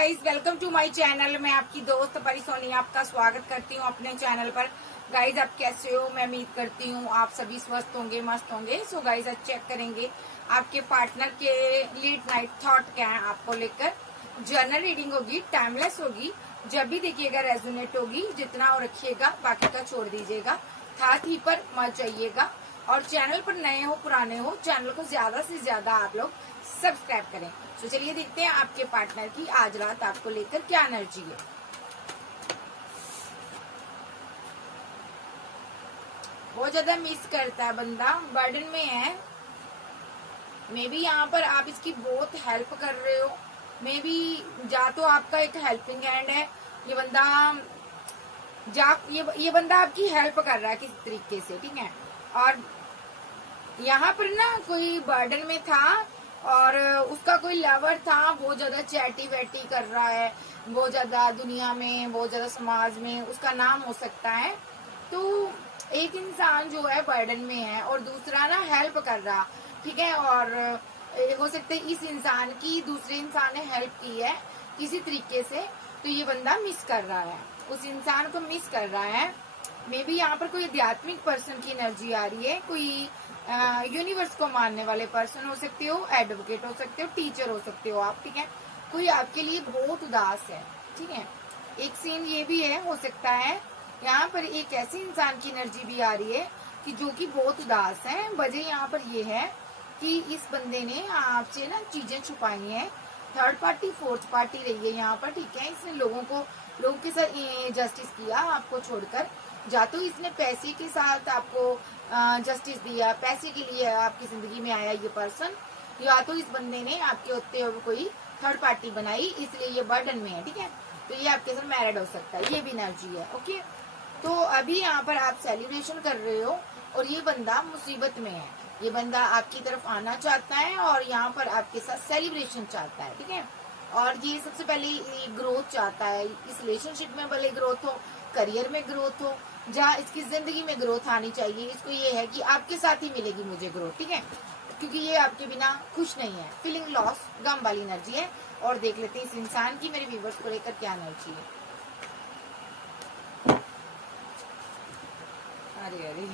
Guys welcome to my channel. मैं आपकी दोस्त परी सोनी आपका स्वागत करती हूँ अपने चैनल पर। गाइस आप कैसे हो? मैं उम्मीद करती हूँ आप सभी स्वस्थ होंगे, मस्त होंगे। सो गाइस आज चेक करेंगे आपके पार्टनर के लेट नाइट थॉट क्या है आपको लेकर। जर्नल रीडिंग होगी, टाइमलेस होगी, जब भी देखिएगा रेजोनेट होगी। जितना हो रखिएगा, बाकी का छोड़ दीजिएगा, हाथ ही पर मत जाइएगा। और चैनल पर नए हो पुराने हो, चैनल को ज्यादा से ज्यादा आप लोग सब्सक्राइब करें। तो चलिए देखते हैं आपके पार्टनर की आज रात आपको लेकर क्या एनर्जी है। बहुत ज्यादा मिस करता है बंदा, बर्डन में है। मे बी यहाँ पर आप इसकी बहुत हेल्प कर रहे हो। मे बी जा तो आपका एक हेल्पिंग हैंड है ये बंदा, जा ये बंदा आपकी हेल्प कर रहा है किसी तरीके से, ठीक है। और यहाँ पर ना कोई बर्डन में था और उसका कोई लवर था, बहुत ज्यादा चैटी वैटी कर रहा है, बहुत ज्यादा दुनिया में, बहुत ज्यादा समाज में उसका नाम हो सकता है। तो एक इंसान जो है बर्डन में है और दूसरा ना हेल्प कर रहा, ठीक है। और हो सकता है इस इंसान की दूसरे इंसान ने हेल्प की है किसी तरीके से, तो ये बंदा मिस कर रहा है, उस इंसान को मिस कर रहा है। मे बी यहाँ पर कोई आध्यात्मिक पर्सन की एनर्जी आ रही है, कोई यूनिवर्स को मानने वाले पर्सन हो सकते हो, एडवोकेट हो सकते हो, टीचर हो सकते हो आप, ठीक है। कोई आपके लिए बहुत उदास है, ठीक है। एक सीन ये भी है, हो सकता है यहाँ पर एक ऐसे इंसान की एनर्जी भी आ रही है कि जो कि बहुत उदास है। वजह यहाँ पर ये है कि इस बंदे ने आपसे ना चीजें छुपाई हैं, थर्ड पार्टी फोर्थ पार्टी रही है यहाँ पर, ठीक है। इसने लोगों के साथ जस्टिस किया आपको छोड़कर। या तो इसने पैसे के साथ आपको जस्टिस दिया, पैसे के लिए आपकी जिंदगी में आया ये पर्सन, या तो इस बंदे ने आपके होते हुए कोई थर्ड पार्टी बनाई, इसलिए ये बर्डन में है, ठीक है। तो ये आपके साथ मैरिड हो सकता है, ये भी एनर्जी है, ओके। तो अभी यहाँ पर आप सेलिब्रेशन कर रहे हो और ये बंदा मुसीबत में है। ये बंदा आपकी तरफ आना चाहता है और यहाँ पर आपके साथ सेलिब्रेशन चाहता है, ठीक है। और ये सबसे पहले ग्रोथ चाहता है, इस रिलेशनशिप में भले ग्रोथ हो, करियर में ग्रोथ हो, जहाँ इसकी जिंदगी में ग्रोथ आनी चाहिए। इसको ये है कि आपके साथ ही मिलेगी मुझे ग्रोथ, ठीक है, क्योंकि ये आपके बिना खुश नहीं है। फीलिंग लॉस, गम वाली एनर्जी है। और देख लेते हैं इस इंसान की मेरे व्यूवर्स को लेकर क्या एनर्जी है। अरे अरे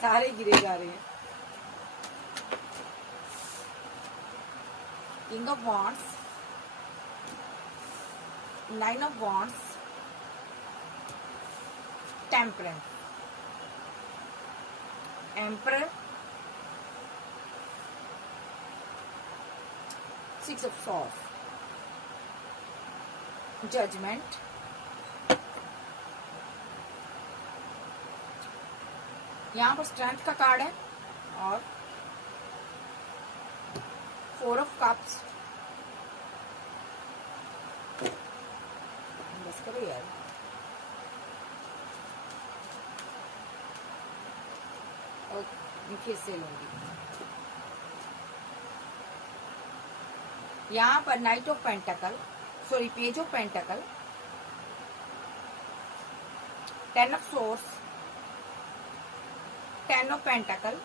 सारे गिरे जा रहे हैं। King of wands, nine of wands, temperance, emperor, six of swords, judgement, यहाँ पर स्ट्रेंथ का कार्ड है और फोर ऑफ कप्स। बस करो यार, और फिर से लूंगी। यहाँ पर knight of pentacle, sorry page of pentacle, ten of swords, ten of pentacle,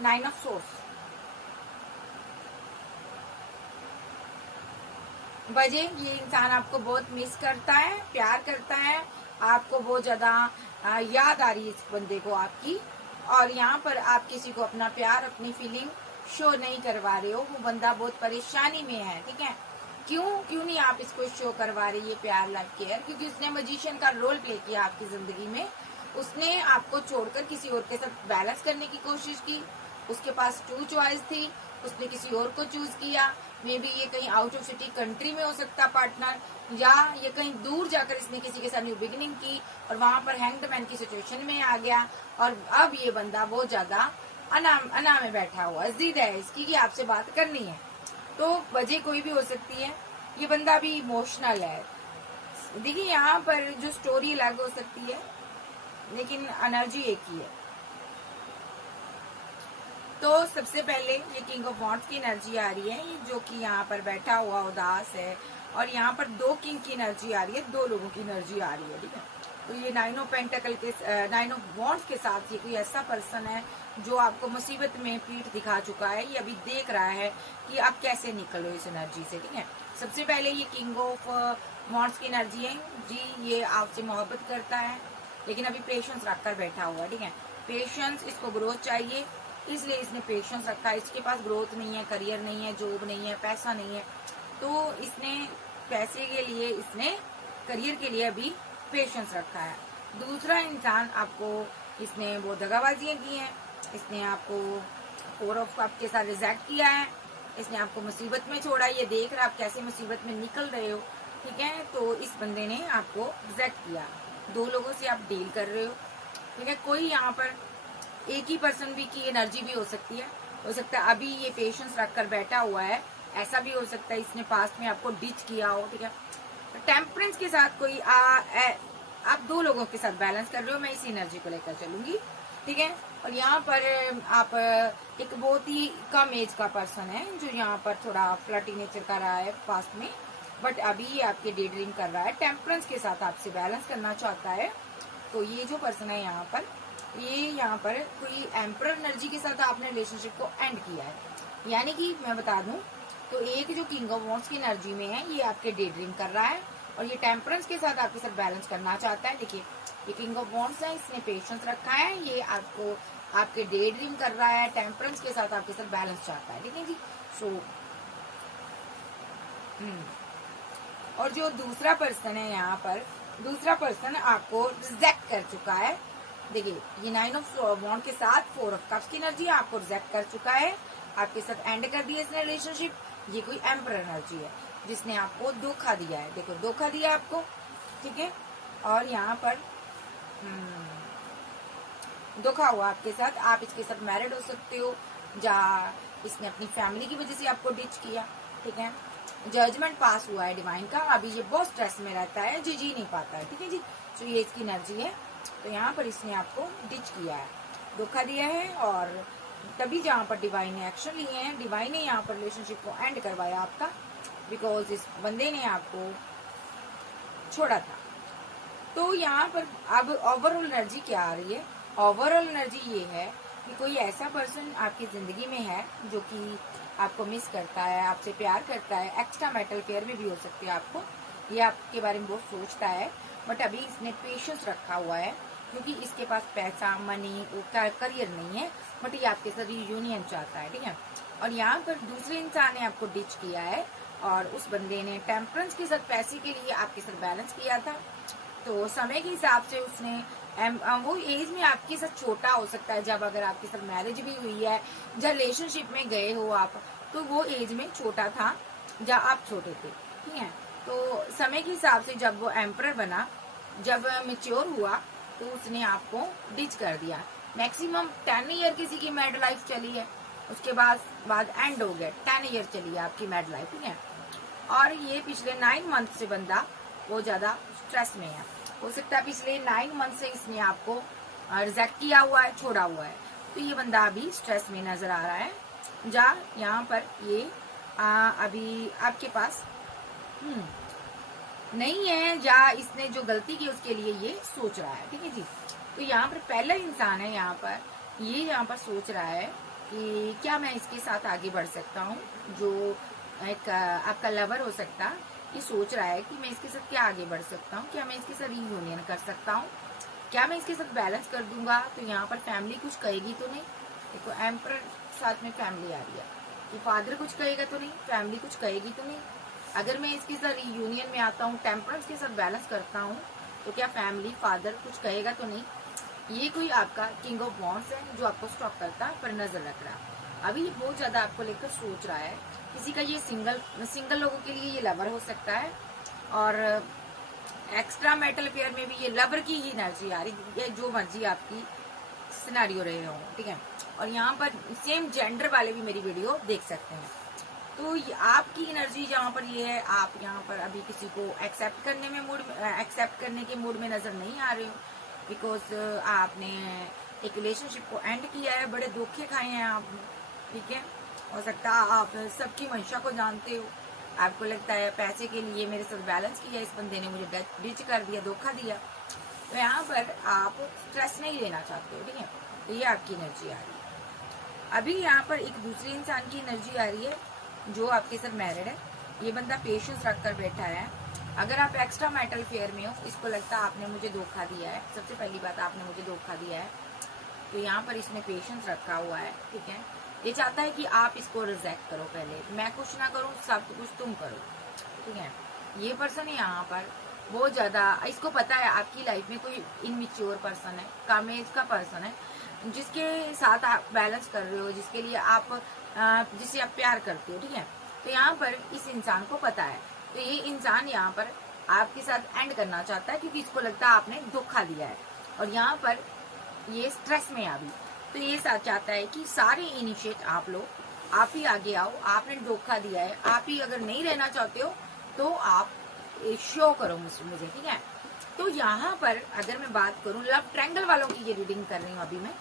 nine of swords. वजह ये इंसान आपको बहुत मिस करता है, प्यार करता है, आपको बहुत ज्यादा याद आ रही है इस बंदे को आपकी। और यहाँ पर आप किसी को अपना प्यार, अपनी फीलिंग शो नहीं करवा रहे हो, वो बंदा बहुत परेशानी में है, ठीक है। क्यों नहीं आप इसको शो करवा रहे ये प्यार, लव केयर? क्योंकि उसने मजिशियन का रोल प्ले किया आपकी जिंदगी में। उसने आपको छोड़कर किसी और के साथ बैलेंस करने की कोशिश की। उसके पास टू चॉइस थी, उसने किसी और को चूज किया। मे बी ये कहीं आउट ऑफ सिटी कंट्री में हो सकता पार्टनर, या ये कहीं दूर जाकर इसने किसी के साथ न्यू बिगिनिंग की और वहां पर हैंग्ड मैन की सिचुएशन में आ गया। और अब ये बंदा बहुत ज्यादा अना में बैठा हुआ, जिद है इसकी कि आपसे बात करनी है। तो वजह कोई भी हो सकती है, ये बंदा भी इमोशनल है। देखिए यहाँ पर जो स्टोरी अलग हो सकती है लेकिन एनर्जी एक ही है। तो सबसे पहले ये किंग ऑफ वॉन्ड्स की एनर्जी आ रही है, जो कि यहाँ पर बैठा हुआ उदास है। और यहाँ पर दो किंग की एनर्जी आ रही है, दो लोगों की एनर्जी आ रही है, ठीक है। तो ये 9 ऑफ पेंटिकल के 9 ऑफ वॉन्ड्स के साथ ये कोई ऐसा पर्सन है जो आपको मुसीबत में पीठ दिखा चुका है। ये अभी देख रहा है कि आप कैसे निकलो इस एनर्जी से, ठीक है। सबसे पहले ये किंग ऑफ वॉन्ड्स की एनर्जी है जी। ये आपसे मोहब्बत करता है लेकिन अभी पेशेंस रखकर बैठा हुआ है, ठीक है। पेशेंस, इसको ग्रोथ चाहिए इसलिए इसने पेशेंस रखा है। इसके पास ग्रोथ नहीं है, करियर नहीं है, जॉब नहीं है, पैसा नहीं है, तो इसने पैसे के लिए, इसने करियर के लिए अभी पेशेंस रखा है। दूसरा इंसान आपको, इसने वो दगाबाजियां की हैं, इसने आपको 4 ऑफ कप के साथ रिजेक्ट किया है, इसने आपको मुसीबत में छोड़ा। ये देख रहा आप कैसे मुसीबत में निकल रहे हो, ठीक है। तो इस बंदे ने आपको रिजेक्ट किया। 2 लोगों से आप डील कर रहे हो, ठीक है। कोई यहाँ पर एक ही पर्सन भी की एनर्जी भी हो सकती है, हो सकता है अभी ये पेशेंस रखकर बैठा हुआ है, ऐसा भी हो सकता है इसने पास्ट में आपको डिच किया हो, ठीक है। टेम्परेंस के साथ कोई आप 2 लोगों के साथ बैलेंस कर रहे हो, मैं इसी एनर्जी को लेकर चलूंगी, ठीक है। और यहाँ पर आप एक बहुत ही कम एज का पर्सन है जो यहाँ पर थोड़ा फ्लर्टी नेचर का रहा है पास्ट में, बट अभी ये आपके डे ड्रीम कर रहा है, टेम्परेंस के साथ आपसे बैलेंस करना चाहता है। तो ये जो पर्सन है यहाँ पर, ये यहाँ पर कोई एम्परर एनर्जी के साथ आपने रिलेशनशिप को एंड किया है। यानी कि मैं बता दूं तो एक जो किंग ऑफ वॉन्ड्स की एनर्जी में है ये आपके डे ड्रीम कर रहा है और ये टेम्परेंस के साथ आपके साथ बैलेंस करना चाहता है। देखिए ये किंग ऑफ वॉन्ड्स है, इसने पेशेंस रखा है, ये आपको आपके डे ड्रीम कर रहा है, टेम्परेंस के साथ आपके साथ बैलेंस चाहता है, ठीक है जी। सो और जो दूसरा पर्सन है यहाँ पर, दूसरा पर्सन आपको रिजेक्ट कर चुका है। देखिए ये 9 ऑफ वॉन्ड के साथ 4 ऑफ कप्स की एनर्जी आपको रिजेक्ट कर चुका है, आपके साथ एंड कर दिया इसने रिलेशनशिप। ये कोई एम्परर एनर्जी है जिसने आपको धोखा दिया है, देखो धोखा दिया आपको, ठीक है। और यहाँ पर धोखा हुआ आपके साथ, आप इसके साथ मैरिड हो सकते हो, जहाँ इसने अपनी फैमिली की वजह से आपको डिच किया, ठीक है। जजमेंट पास हुआ है डिवाइन का, अभी ये बहुत स्ट्रेस में रहता है, जी नहीं पाता है, ठीक है जी। तो ये इसकी एनर्जी है। तो यहाँ पर इसने आपको डिच किया है, धोखा दिया है, और तभी जहाँ पर डिवाइन ने एक्शन लिए हैं, डिवाइन ने यहाँ पर रिलेशनशिप को एंड करवाया आपका, बिकॉज इस बंदे ने आपको छोड़ा था। तो यहाँ पर अब ओवरऑल एनर्जी क्या आ रही है? ओवरऑल एनर्जी ये है कि कोई ऐसा पर्सन आपकी जिंदगी में है जो कि आपको मिस करता है, आपसे प्यार करता है, एक्स्ट्रा मैरिटल अफेयर में भी हो सकती है आपको, ये आपके बारे में बहुत सोचता है, बट अभी इसने पेशेंस रखा हुआ है क्योंकि इसके पास पैसा, मनी, करियर नहीं है, बट ये आपके साथ यूनियन चाहता है, ठीक है। और यहाँ पर दूसरे इंसान ने आपको डिच किया है और उस बंदे ने टेम्परेंस के साथ पैसे के लिए आपके साथ बैलेंस किया था। तो समय के हिसाब से उसने वो एज में आपके साथ छोटा हो सकता है, जब अगर आपके साथ मैरिज भी हुई है, जब रिलेशनशिप में गए हो आप, तो वो एज में छोटा था जब आप छोटे थे, ठीक है। तो समय के हिसाब से जब वो एम्परर बना, जब मेच्योर हुआ, तो उसने आपको डिच कर दिया। मैक्सिमम 10 ईयर किसी की मैरिड लाइफ चली है, उसके बाद एंड हो गया, 10 ईयर चली है आपकी मैरिड लाइफ, ठीक है। और ये पिछले 9 मंथ से बंदा बहुत ज्यादा स्ट्रेस में है, हो सकता है पिछले 9 मंथ से इसने आपको रिजेक्ट किया हुआ है, छोड़ा हुआ है, तो ये बंदा अभी स्ट्रेस में नजर आ रहा है। यहाँ पर ये अभी आपके पास नहीं है, या इसने जो गलती की उसके लिए ये सोच रहा है, ठीक है जी। तो यहाँ पर पहला इंसान है, यहाँ पर सोच रहा है कि क्या मैं इसके साथ आगे बढ़ सकता हूँ, जो एक आपका लवर हो सकता, ये सोच रहा है कि मैं इसके साथ क्या आगे बढ़ सकता हूँ, क्या मैं इसके साथ रीयूनियन कर सकता हूँ, क्या मैं इसके साथ बैलेंस कर दूंगा। तो यहाँ पर फैमिली कुछ कहेगी तो नहीं, देखो एम्परर साथ में फैमिली आ रही है, कि फादर कुछ कहेगा तो नहीं, फैमिली कुछ कहेगी तो नहीं। अगर मैं इसके साथ रीयूनियन में आता हूँ, टेम्परेंस के साथ बैलेंस करता हूँ, तो क्या फैमिली, फादर कुछ कहेगा तो नहीं। ये कोई आपका किंग ऑफ वॉन्ड्स है जो आपको स्टॉप करता है, पर नजर रख रहा है, अभी बहुत ज्यादा आपको लेकर सोच रहा है। किसी का ये सिंगल लोगों के लिए ये लवर हो सकता है, और एक्स्ट्रा मैरिटल अफेयर में भी ये लवर की ही एनर्जी आ रही है, जो मर्जी आपकी सिनेरियो रहे हो, ठीक है। और यहाँ पर सेम जेंडर वाले भी मेरी वीडियो देख सकते हैं। तो आपकी एनर्जी जहाँ पर ये है, आप यहाँ पर अभी किसी को एक्सेप्ट करने के मूड में नजर नहीं आ रहे हो, बिकॉज आपने एक रिलेशनशिप को एंड किया है, बड़े धोखे खाए हैं आप, ठीक है। हो सकता है आप सबकी मंशा को जानते हो, आपको लगता है पैसे के लिए मेरे साथ बैलेंस किया, इस बंदे ने मुझे डिच कर दिया, धोखा दिया, तो यहाँ पर आप स्ट्रेस नहीं लेना चाहते हो, ठीक है। तो ये आपकी एनर्जी आ रही है। अभी यहाँ पर एक दूसरे इंसान की एनर्जी आ रही है जो आपके साथ मैरिड है। ये बंदा पेशेंस रखकर बैठा है। अगर आप एक्स्ट्रा मैरिटल अफेयर में हो, इसको लगता है आपने मुझे धोखा दिया है, सबसे पहली बात आपने मुझे धोखा दिया है, तो यहाँ पर इसने पेशेंस रखा हुआ है, ठीक है। ये चाहता है कि आप इसको रिजेक्ट करो, पहले मैं कुछ ना करूँ, सब कुछ तुम करो, ठीक है। ये पर्सन यहाँ पर बहुत ज्यादा, इसको पता है आपकी लाइफ में कोई इनमेच्योर पर्सन है, कम एज का पर्सन है, जिसके साथ आप बैलेंस कर रहे हो, जिसके लिए आप जिसे आप प्यार करते हो, ठीक है। तो यहाँ पर इस इंसान को पता है, तो ये इंसान यहाँ पर आपके साथ एंड करना चाहता है, क्योंकि इसको लगता है आपने धोखा दिया है, और यहाँ पर ये स्ट्रेस में अभी, तो ये साथ चाहता है कि सारे इनिशिएट आप लो, आप ही आगे आओ, आपने धोखा दिया है, आप ही अगर नहीं रहना चाहते हो तो आप शो करो मुझे, ठीक है। तो यहाँ पर अगर मैं बात करूं लव ट्रायंगल वालों की, ये रीडिंग कर रही हूँ अभी मैं,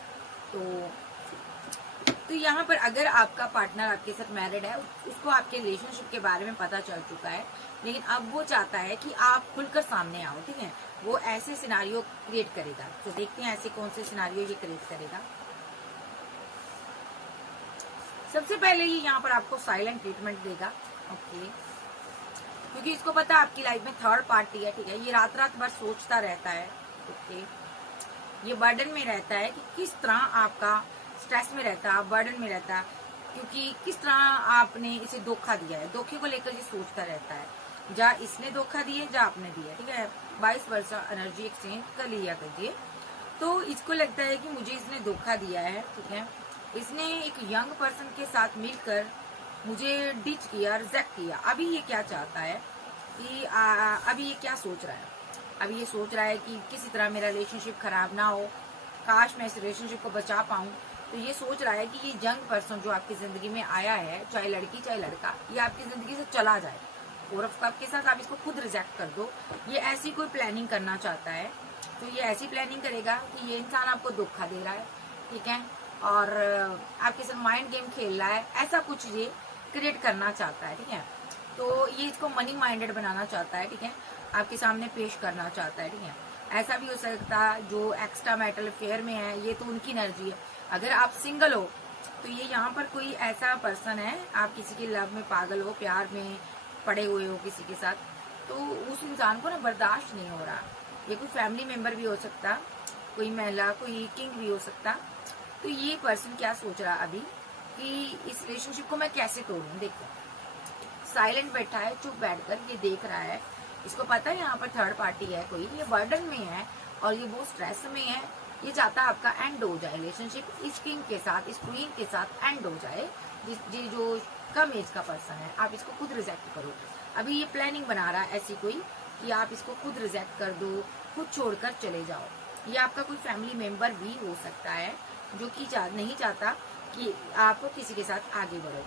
तो यहाँ पर अगर आपका पार्टनर आपके साथ मैरिड है, उसको आपके रिलेशनशिप के बारे में पता चल चुका है, लेकिन अब वो चाहता है कि आप खुलकर सामने आओ, ठीक है। वो ऐसे सिनारियो क्रिएट करेगा, तो देखते हैं ऐसे कौन से सिनारियो ये क्रिएट करेगा। सबसे पहले ये यहाँ पर आपको साइलेंट ट्रीटमेंट देगा, ओके, क्योंकि इसको पता है आपकी लाइफ में थर्ड पार्टी है, ठीक है। ये रात रात भर सोचता रहता है, ओके, ये बर्डन में रहता है कि किस तरह आपका स्ट्रेस में रहता है, बर्डन में रहता है, क्योंकि किस तरह आपने इसे धोखा दिया है, धोखे को लेकर ये सोचता रहता है, जा इसने धोखा दिए जा आपने दिया, ठीक है। 22 वर्ष एनर्जी एक्सचेंज कर लिया करिए। तो इसको लगता है कि मुझे इसने धोखा दिया है, ठीक है। इसने एक यंग पर्सन के साथ मिलकर मुझे डिच किया, रिजेक्ट किया। अभी ये क्या चाहता है कि अभी ये क्या सोच रहा है, अभी ये सोच रहा है कि किसी तरह मेरा रिलेशनशिप खराब ना हो, काश मैं इस रिलेशनशिप को बचा पाऊं। तो ये सोच रहा है कि ये यंग पर्सन जो आपकी जिंदगी में आया है, चाहे लड़की चाहे लड़का, ये आपकी जिंदगी से चला जाए, और आपके साथ आप इसको खुद रिजेक्ट कर दो। ये ऐसी कोई प्लानिंग करना चाहता है, तो ये ऐसी प्लानिंग करेगा कि ये इंसान आपको धोखा दे रहा है, ठीक है, और आपके साथ माइंड गेम खेल रहा है, ऐसा कुछ ये क्रिएट करना चाहता है, ठीक है। तो ये इसको मनी माइंडेड बनाना चाहता है, ठीक है, आपके सामने पेश करना चाहता है, ठीक है। ऐसा भी हो सकता है जो एक्स्ट्रा मैरिटल अफेयर में है, ये तो उनकी एनर्जी है। अगर आप सिंगल हो तो ये यहाँ पर कोई ऐसा पर्सन है, आप किसी के लव में पागल हो, प्यार में पड़े हुए हो किसी के साथ, तो उस इंसान को ना बर्दाश्त नहीं हो रहा। ये कोई फैमिली मेंबर भी हो सकता, कोई महिला, कोई किंग भी हो सकता। तो ये पर्सन क्या सोच रहा अभी कि इस रिलेशनशिप को मैं कैसे तोड़ूं। देखो साइलेंट बैठा है, चुप बैठकर ये देख रहा है, इसको पता है यहाँ पर थर्ड पार्टी है कोई, ये बर्डन में है और ये बहुत स्ट्रेस में है। ये चाहता है आपका एंड हो जाए रिलेशनशिप, इस किंग के साथ, इस क्वीन के साथ एंड हो जाए। ये जो कम एज का पर्सन है, आप इसको खुद रिजेक्ट करो। अभी ये प्लानिंग बना रहा है ऐसी कोई कि आप इसको खुद रिजेक्ट कर दो, खुद छोड़कर चले जाओ। ये आपका कोई फैमिली मेंबर भी हो सकता है जो कि नहीं चाहता कि आप किसी के साथ आगे बढ़ो।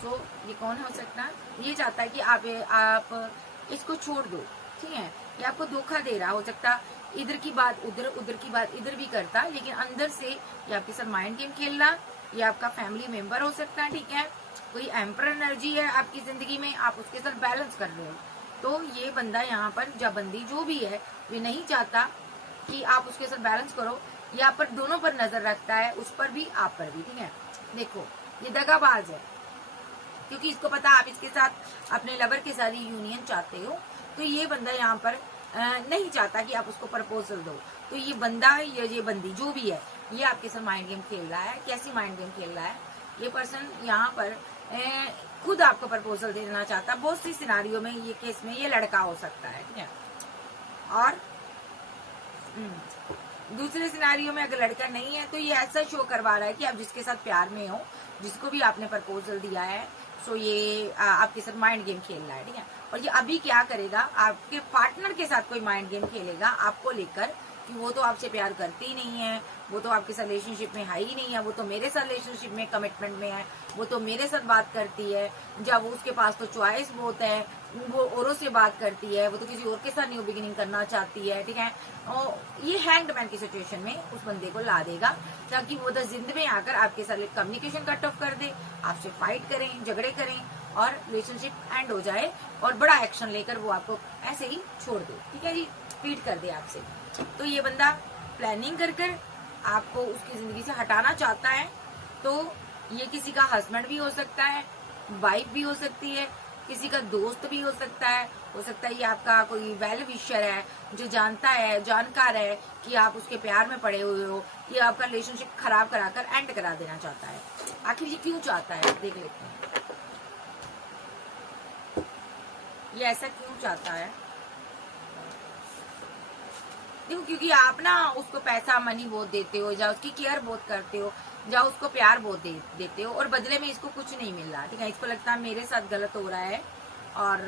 सो ये कौन हो सकता है, ये चाहता है कि आप इसको छोड़ दो, ठीक है। ये आपको धोखा दे रहा हो सकता, इधर की बात उधर, उधर की बात इधर भी करता, लेकिन अंदर से ये आपके साथ माइंड गेम खेल रहा। ये आपका फैमिली मेंबर हो सकता है, ठीक है। कोई एम्पर एनर्जी है आपकी जिंदगी में, आप उसके साथ बैलेंस कर रहे हो। तो ये बंदा यहाँ पर, जब बंदी जो भी है, वे नहीं चाहता कि आप उसके साथ बैलेंस करो। यहाँ पर दोनों पर नजर रखता है, उस पर भी आप पर भी, ठीक है। देखो ये दगाबाज है, क्योंकि इसको पता आप इसके साथ अपने लवर के साथ यूनियन चाहते हो। तो ये बंदा यहाँ पर नहीं चाहता कि आप उसको प्रपोजल दो। तो ये बंदा, ये बंदी जो भी है, ये आपके साथ माइंड गेम खेल रहा है। कैसी माइंड गेम खेल रहा है, ये पर्सन यहाँ पर खुद आपको प्रपोजल देना चाहता है। बहुत सी सिनारियों में ये केस में ये लड़का हो सकता है, ठीक है। और दूसरे सिनारियों में अगर लड़का नहीं है तो ये ऐसा शो करवा रहा है कि आप जिसके साथ प्यार में हो, जिसको भी आपने प्रपोजल दिया है, सो ये आपके साथ माइंड गेम खेल रहा है, ठीक है। और ये अभी क्या करेगा, आपके पार्टनर के साथ कोई माइंड गेम खेलेगा आपको लेकर कि वो तो आपसे प्यार करती ही नहीं है, वो तो आपके साथ रिलेशनशिप में है ही नहीं है, वो तो मेरे साथ रिलेशनशिप में कमिटमेंट में है, वो तो मेरे साथ बात करती है, जब उसके पास तो चॉइस बहुत है, वो औरों से बात करती है, वो तो किसी और के साथ न्यू बिगिनिंग करना चाहती है, ठीक है। और ये हैंगमैन की सिचुएशन में उस बंदे को ला देगा, ताकि वो जिंद में आकर आपके साथ कम्युनिकेशन कट ऑफ कर दे, आपसे फाइट करें, झगड़े करें और रिलेशनशिप एंड हो जाए, और बड़ा एक्शन लेकर वो आपको ऐसे ही छोड़ दे, ठीक है जी। रिपीट कर दे आपसे। तो ये बंदा प्लानिंग कर कर आपको उसकी जिंदगी से हटाना चाहता है। तो ये किसी का हस्बैंड भी हो सकता है, वाइफ भी हो सकती है, किसी का दोस्त भी हो सकता है ये आपका कोई वेल विशर है जो जानता है, जानकार है कि आप उसके प्यार में पड़े हुए हो, ये आपका रिलेशनशिप खराब कराकर एंड करा देना चाहता है। आखिर ये क्यों चाहता है, देख लेते हैं ये ऐसा क्यों चाहता है। देखो, क्योंकि आप ना उसको पैसा मनी बहुत देते हो, या उसकी केयर बहुत करते हो, या उसको प्यार बहुत देते हो, और बदले में इसको कुछ नहीं मिल रहा, ठीक है। इसको लगता है मेरे साथ गलत हो रहा है, और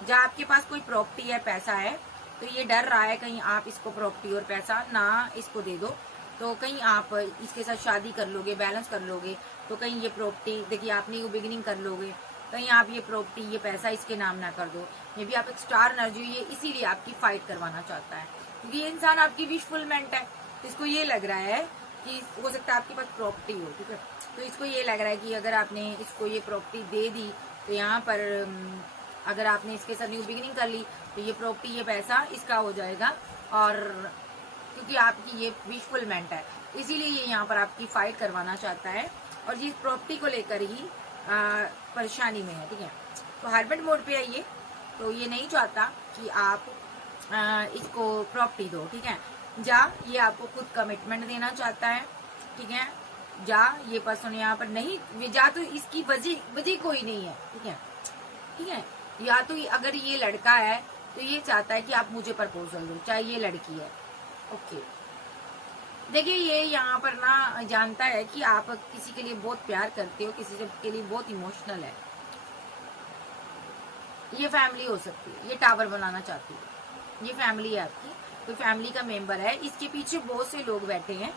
जब आपके पास कोई प्रॉपर्टी है, पैसा है, तो ये डर रहा है कहीं आप इसको प्रॉपर्टी और पैसा ना इसको दे दो, तो कहीं आप इसके साथ शादी कर लोगे, बैलेंस कर लोगे, तो कहीं ये प्रॉपर्टी, देखिए आपने बिगिनिंग कर लोगे, कहीं आप ये प्रॉपर्टी, ये पैसा इसके नाम ना कर दो। मे बी आप एक स्टार एनर्जी, ये इसीलिए आपकी फाइट करवाना चाहता है, क्योंकि ये इंसान आपकी विशफुलमेंट है। तो इसको ये लग रहा है कि हो सकता है आपके पास प्रॉपर्टी हो, ठीक है, तो इसको ये लग रहा है कि अगर आपने इसको ये प्रॉपर्टी दे दी, तो यहाँ पर अगर आपने इसके साथ न्यू बिगिनिंग कर ली, तो ये प्रॉपर्टी, ये पैसा इसका हो जाएगा, और क्योंकि आपकी ये विशफुलमेंट है, इसीलिए ये यहाँ पर आपकी फाइट करवाना चाहता है, और ये प्रॉपर्टी को लेकर ही परेशानी में है, ठीक है। तो हस्बैंड मोड पे आइए, तो ये नहीं चाहता कि आप इसको प्रॉपर्टी दो, ठीक है। जा ये आपको खुद कमिटमेंट देना चाहता है, ठीक है। जा ये पर्सन यहाँ पर नहीं, जा तो इसकी वजह कोई नहीं है, ठीक है, ठीक है। या तो अगर ये लड़का है तो ये चाहता है कि आप मुझे प्रपोजल दो, चाहे ये लड़की है, ओके। देखिए, ये यहाँ पर ना जानता है कि आप किसी के लिए बहुत प्यार करते हो, किसी के लिए बहुत इमोशनल है। ये फैमिली हो सकती है, ये टावर बनाना चाहती है, ये फैमिली है आपकी, तो फैमिली का मेंबर है, इसके पीछे बहुत से लोग बैठे हैं,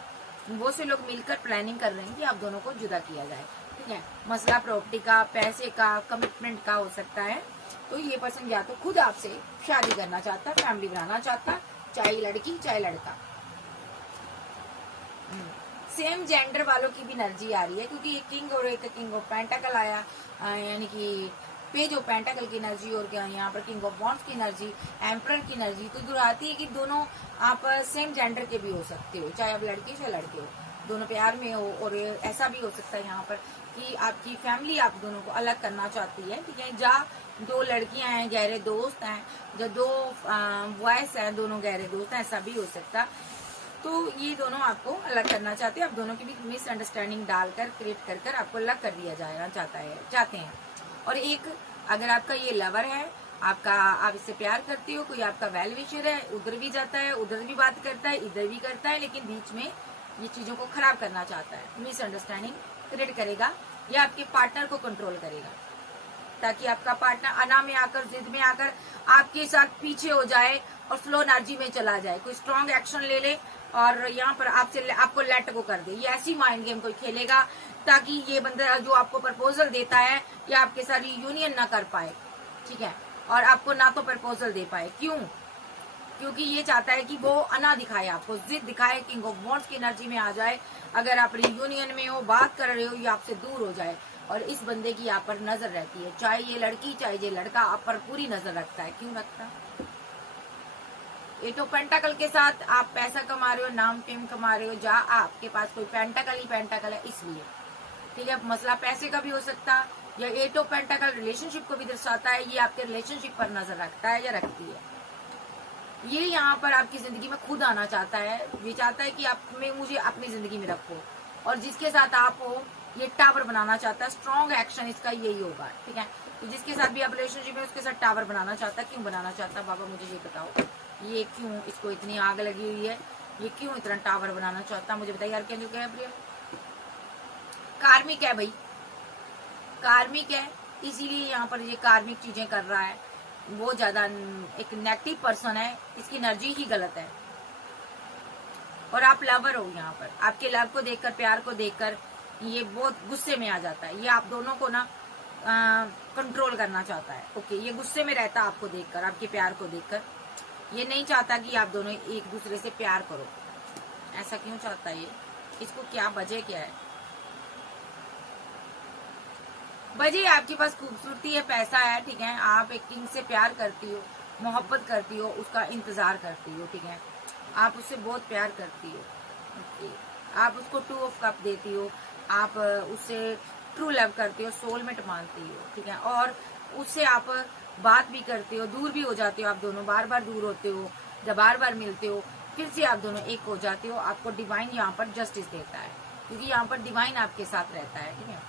बहुत से लोग मिलकर प्लानिंग कर रहे हैं कि आप दोनों को जुदा किया जाए, ठीक है। मसला प्रॉपर्टी का, पैसे का, कमिटमेंट का हो सकता है। तो ये पर्सन या तो खुद आपसे शादी करना चाहता है, फैमिली बनाना चाहता है, चाहे लड़की चाहे लड़का। सेम जेंडर वालों की भी एनर्जी आ रही है, क्योंकि एक किंग और एक किंग ऑफ पेंटाकल आया, यानी कि पेज ऑफ पेंटाकल की एनर्जी, और क्या यहाँ पर किंग ऑफ वॉन्ड्स की एनर्जी, एम्परर की एनर्जी। तो जो आती है कि दोनों आप सेम जेंडर के भी हो सकते हो, चाहे आप लड़की चाहे लड़के हो, दोनों प्यार में हो। और ऐसा भी हो सकता है यहाँ पर कि आपकी फैमिली आप दोनों को अलग करना चाहती है, ठीक है। जा दो लड़कियां हैं, गहरे दोस्त हैं, जो दो बॉयज हैं, दोनों गहरे दोस्त हैं, ऐसा भी हो सकता। तो ये दोनों आपको अलग करना चाहते हैं, आप दोनों की भी मिसअंडरस्टैंडिंग डालकर क्रिएट कर कर आपको अलग कर दिया जाएगा चाहते हैं। और एक अगर आपका ये लवर है, आपका, आप इससे प्यार करते हो, कोई आपका वेल विशर है, उधर भी जाता है, उधर भी बात करता है, इधर भी करता है, लेकिन बीच में ये चीजों को खराब करना चाहता है, मिसअंडरस्टैंडिंग क्रिएट करेगा, या आपके पार्टनर को कंट्रोल करेगा, ताकि आपका पार्टनर अना में आकर, जिद में आकर आपके साथ पीछे हो जाए और स्लो एनर्जी में चला जाए, कोई स्ट्रॉन्ग एक्शन ले ले और यहाँ पर आपको लेट को कर दे। ये ऐसी माइंड गेम कोई खेलेगा ताकि ये बंदा जो आपको प्रपोजल देता है ये आपके साथ यूनियन ना कर पाए, ठीक है, और आपको ना तो प्रपोजल दे पाए। क्यों? क्योंकि ये चाहता है कि वो अना दिखाए, आपको जिद दिखाए, किंग ऑफ वॉन्ड्स की एनर्जी में आ जाए। अगर आप रियूनियन में हो, बात कर रहे हो, ये आपसे दूर हो जाए। और इस बंदे की आप पर नजर रहती है, चाहे ये लड़की चाहे ये लड़का, आप पर पूरी नजर रखता है। क्यों रखता? एट ऑफ पेंटाकल के साथ आप पैसा कमा रहे हो, नाम फेम कमा रहे हो, जा आपके पास कोई पेंटाकल ही पेंटाकल है, इसलिए, ठीक है। मसला पैसे का भी हो सकता है, या एट ऑफ पेंटाकल रिलेशनशिप को भी दर्शाता है, ये आपके रिलेशनशिप पर नजर रखता है या रखती है। ये यहाँ पर आपकी जिंदगी में खुद आना चाहता है, ये चाहता है कि आप में मुझे अपनी जिंदगी में रखो, और जिसके साथ आप हो ये टावर बनाना चाहता है। स्ट्रॉन्ग एक्शन इसका यही होगा, ठीक है। तो जिसके साथ भी आप रिलेशनशिप में, उसके साथ टावर बनाना चाहता है। क्यों बनाना चाहता है बाबा, मुझे ये बताओ, ये क्यों इसको इतनी आग लगी हुई है, ये क्यों इतना टावर बनाना चाहता है, मुझे बताइए यार। Can you Gabriel? कार्मिक है भाई, कार्मिक है, इसीलिए यहाँ पर ये कार्मिक चीजें कर रहा है। वो ज्यादा एक नेगेटिव पर्सन है, इसकी एनर्जी ही गलत है। और आप लवर हो, यहाँ पर आपके लव को देखकर, प्यार को देखकर ये बहुत गुस्से में आ जाता है। ये आप दोनों को ना कंट्रोल करना चाहता है, ओके। ये गुस्से में रहता है आपको देखकर, आपके प्यार को देखकर। ये नहीं चाहता कि आप दोनों एक दूसरे से प्यार करो। ऐसा क्यों चाहता है ये? इसको क्या वजह क्या है? वजह आपके पास खूबसूरती है, पैसा है, ठीक है। आप एक किंग से प्यार करती हो, मोहब्बत करती हो, उसका इंतजार करती हो, ठीक है। आप उससे बहुत प्यार करती हो, ओके। आप उसको 2 ऑफ कप देती हो, आप उससे ट्रू लव करती हो, सोलमेट मानती हो, ठीक है। और उससे आप बात भी करते हो, दूर भी हो जाते हो, आप दोनों बार बार दूर होते हो, जब बार बार मिलते हो फिर से आप दोनों एक हो जाते हो। आपको डिवाइन यहाँ पर जस्टिस देता है, क्योंकि यहाँ पर डिवाइन आपके साथ रहता है, ठीक है।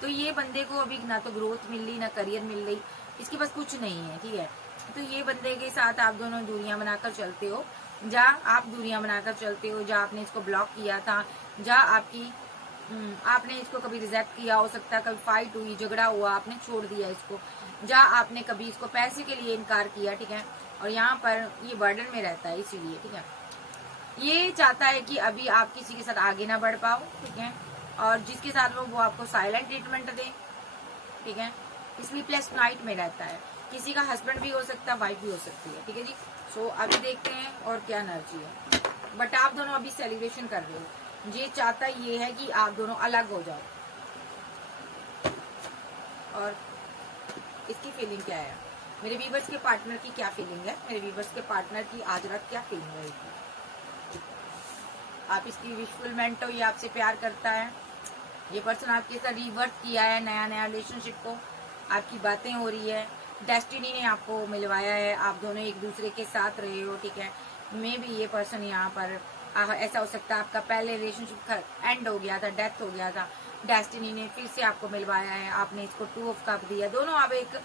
तो ये बंदे को अभी ना तो ग्रोथ मिल रही, ना करियर मिल रही, इसके पास कुछ नहीं है, ठीक है। तो ये बंदे के साथ आप दोनों दूरियां बनाकर चलते हो, जहाँ आप दूरियां बनाकर चलते हो, जहाँ आपने इसको ब्लॉक किया था, जहाँ आपने इसको कभी रिजेक्ट किया, हो सकता है कभी फाइट हुई, झगड़ा हुआ, आपने छोड़ दिया इसको, जहाँ आपने कभी इसको पैसे के लिए इनकार किया, ठीक है। और यहाँ पर ये बर्डन में रहता है, इसीलिए, ठीक है। ये चाहता है कि अभी आप किसी के साथ आगे ना बढ़ पाओ, ठीक है। और जिसके साथ वो आपको साइलेंट ट्रीटमेंट दे, ठीक है। इसलिए प्लस नाइट में रहता है, किसी का हस्बैंड भी हो सकता है, वाइफ भी हो सकती है, ठीक है जी। सो अभी देखते हैं और क्या एनर्जी है। बट आप दोनों अभी सेलिब्रेशन कर रहे हो, ये चाहता ये है कि आप दोनों अलग हो जाओ। और इसकी फीलिंग क्या है, मेरे व्यूवर्स के पार्टनर की क्या फीलिंग है, मेरे व्यूवर्स के पार्टनर की आज रात क्या फीलिंग रहेगी। आप इसकी विशफुलमेंट हो, ये आपसे प्यार करता है, ये पर्सन आपके साथ रिवर्स किया है, नया नया रिलेशनशिप को, आपकी बातें हो रही है, डेस्टिनी ने आपको मिलवाया है, आप दोनों एक दूसरे के साथ रहे हो, ठीक है। मे भी ये पर्सन यहाँ पर ऐसा हो सकता है आपका पहले रिलेशनशिप एंड हो गया था, डेथ हो गया था, डेस्टिनी ने फिर से आपको मिलवाया है, आपने इसको 2 ऑफ कप दिया, दोनों आप एक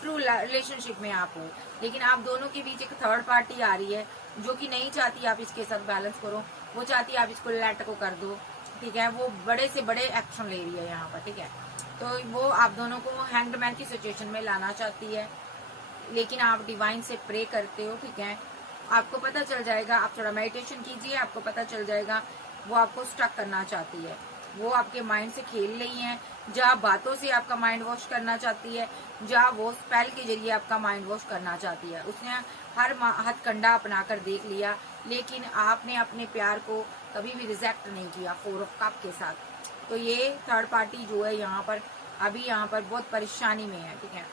ट्रू रिलेशनशिप में आप हो, लेकिन आप दोनों के बीच एक थर्ड पार्टी आ रही है जो कि नहीं चाहती आप इसके साथ बैलेंस करो, वो चाहती है आप इसको लेट को कर दो, ठीक है। वो बड़े से बड़े एक्शन ले रही है यहाँ पर, ठीक है। तो वो आप दोनों को हैंडमैन की सिचुएशन में लाना चाहती है, लेकिन आप डिवाइन से प्रे करते हो, ठीक है। आपको पता चल जाएगा, आप थोड़ा मेडिटेशन कीजिए, आपको पता चल जाएगा वो आपको स्टक करना चाहती है, वो आपके माइंड से खेल रही है, जहाँ बातों से आपका माइंड वॉश करना चाहती है, जहाँ वो स्पेल के जरिए आपका माइंड वॉश करना चाहती है। उसने हर हथकंडा अपना कर देख लिया, लेकिन आपने अपने प्यार को कभी भी रिजेक्ट नहीं किया 4 ऑफ कप के साथ। तो ये थर्ड पार्टी जो है यहाँ पर अभी यहाँ पर बहुत परेशानी में है, ठीक है।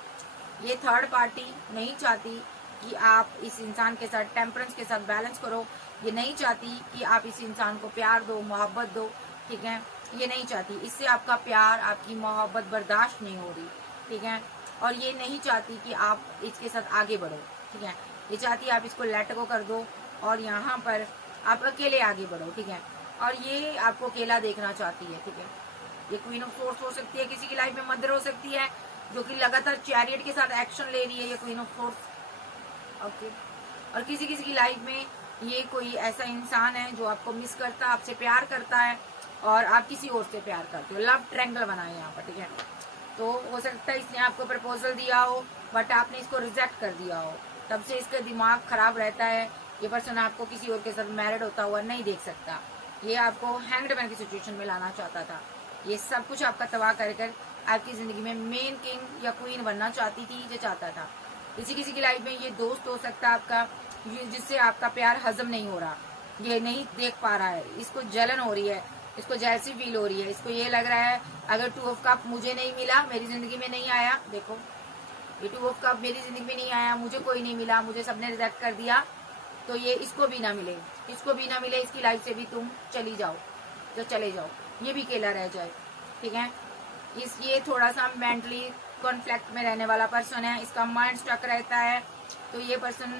ये थर्ड पार्टी नहीं चाहती कि आप इस इंसान के साथ टेम्परेंस के साथ बैलेंस करो, ये नहीं चाहती कि आप इस इंसान को प्यार दो, मोहब्बत दो, ठीक है। ये नहीं चाहती, इससे आपका प्यार, आपकी मोहब्बत बर्दाश्त नहीं हो रही, ठीक है। और ये नहीं चाहती कि आप इसके साथ आगे बढ़ो, ठीक है। ये चाहती है आप इसको लेट गो कर दो और यहाँ पर आप अकेले आगे बढ़ो, ठीक है। और ये आपको अकेला देखना चाहती है, ठीक है। ये क्वीन ऑफ सोर्स हो सकती है, किसी की लाइफ में मदर हो सकती है जो कि लगातार चैरियट के साथ एक्शन ले रही है, ये क्वीन ऑफ सोर्स, ओके। और किसी किसी की लाइफ में ये कोई ऐसा इंसान है जो आपको मिस करता है, आपसे प्यार करता है और आप किसी और से प्यार करते हो, लव ट्रायंगल बना है यहाँ पर, ठीक है। तो हो सकता है इसने आपको प्रपोजल दिया हो बट आपने इसको रिजेक्ट कर दिया हो, तब से इसका दिमाग खराब रहता है। ये पर्सन आपको किसी और के साथ मैरिड होता हुआ नहीं देख सकता, ये आपको हैंगड की सिचुएशन में लाना चाहता था, ये सब कुछ आपका तबाह कर आपकी जिंदगी में मेन किंग या क्वीन बनना चाहती थी, ये चाहता था। किसी किसी की लाइफ में ये दोस्त हो सकता है आपका, जिससे आपका प्यार हजम नहीं हो रहा, ये नहीं देख पा रहा है, इसको जलन हो रही है, इसको जैसी फील हो रही है, इसको ये लग रहा है अगर 2 ऑफ कप मुझे नहीं मिला, मेरी जिंदगी में नहीं आया, देखो ये 2 ऑफ कप मेरी जिंदगी में नहीं आया, मुझे कोई नहीं मिला, मुझे सबने रिजेक्ट कर दिया, तो ये इसको भी ना मिले, इसको भी ना मिले, इसकी लाइफ से भी तुम चली जाओ, तो चले जाओ, ये भी अकेला रह जाए, ठीक है। ये थोड़ा सा मेंटली कॉन्फ्लिक्ट में रहने वाला पर्सन है, इसका माइंड स्टक रहता है। तो ये पर्सन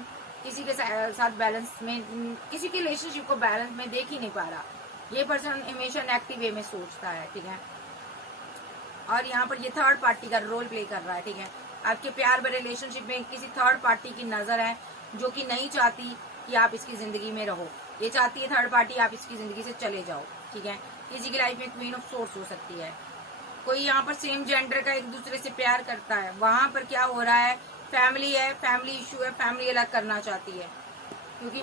किसी के साथ बैलेंस में, किसी के रिलेशनशिप को बैलेंस में देख ही नहीं पा रहा, ये पर्सन हमेशा नेगेटिव वे में सोचता है, ठीक है। और यहाँ पर ये थर्ड पार्टी का रोल प्ले कर रहा है, ठीक है। आपके प्यार भरे रिलेशनशिप में किसी थर्ड पार्टी की नजर है जो कि नहीं चाहती कि आप इसकी जिंदगी में रहो, ये चाहती है थर्ड पार्टी आप इसकी जिंदगी से चले जाओ, ठीक है। किसी की लाइफ में क्वीन ऑफ सोर्स हो सकती है, कोई यहाँ पर सेम जेंडर का एक दूसरे से प्यार करता है, वहां पर क्या हो रहा है, फैमिली है, फैमिली इशू है, फैमिली अलग करना चाहती है क्योंकि